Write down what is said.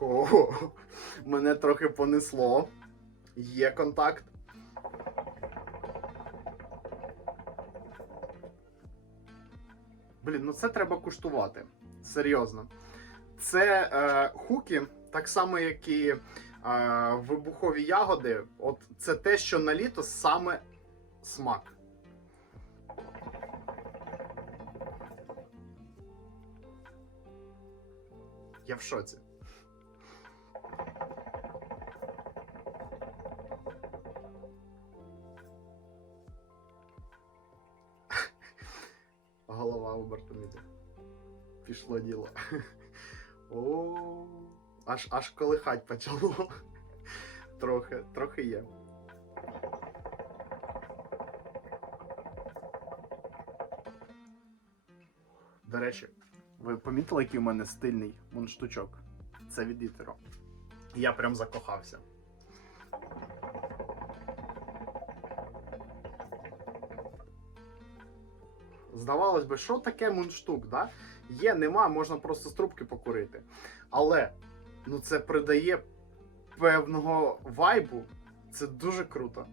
О, мене трохи понесло. Є контакт. Блін, ну це треба куштувати. Серйозно. Це е, хуки, так само, як і е, вибухові ягоди. От це те, що на літо саме смак. Я в шоці. Голова обертом іде. Пішло діло. О, аж аж колихать почало. Трохи, трохи є. До речі, ви помітили, який у мене стильний мундштучок? Це від Ітеро. Я прям закохався. Здавалось би, що таке мундштук, да? Є, нема, можна просто з трубки покурити. Але ну це придає певного вайбу. Це дуже круто.